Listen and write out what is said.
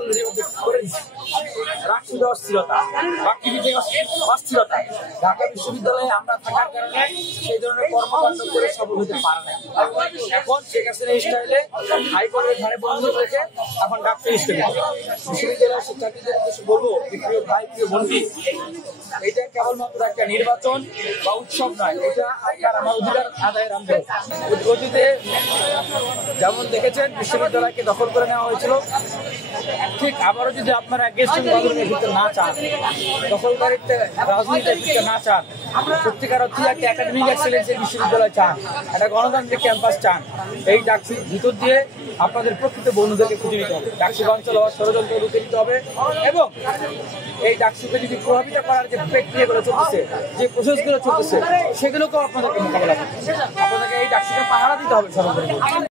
Already করে দিচ্ছি। রাষ্ট্রীয় অস্থিরতা, বাকি অস্থিরতা, ঢাকা বিশ্ববিদ্যালয়ে আমরা থাকার কারণে সেই ধরনের কর্মকাণ্ড করে সফল হতে পারে না। এখন শেখ হাসিনা স্টাইলে হাইকোর্টের ধারে বন্ধ রেখে এখন ডাক্তার স্টাইলে বিশ্ববিদ্যালয়ের শিক্ষার্থীদের উদ্দেশ্যে বলবো, প্রিয় ভাই, প্রিয় বন্ধু, এটা কেবলমাত্র একটা নির্বাচন বা উৎসব নয়, এটা আপনার আমার অধিকার আদায়ের আন্দোলন। অতীতে যেমন দেখেছেন বিশ্ববিদ্যালয়কে দখল করে নেওয়া হয়েছিল, ঠিক আবারও যদি আপনারা না চান, দখলকারীতে রাজনীতি না চান, সত্যিকার অর্থে একটা একাডেমিক এক্সেলেন্সের বিশ্ববিদ্যালয় চান, একটা গণতান্ত্রিক ক্যাম্পাস চান, এই ডাকসুর ভিতর দিয়ে আপনাদের প্রকৃত বন্ধুদেরকে খুঁজে নিতে হবে। ডাকসু অঞ্চল হওয়ার ষড়যন্ত্র রুখে দিতে হবে এবং এই ডাকসুকে যদি প্রভাবিত করার যে প্রক্রিয়াগুলো চলতেছে, যে প্রসেসগুলো চলতেছে, সেগুলোকেও আপনাদেরকে মোকাবেলা করতে হবে। আপনাদেরকে এই ডাকসুকে পাহারা দিতে হবে সর্বোপরি।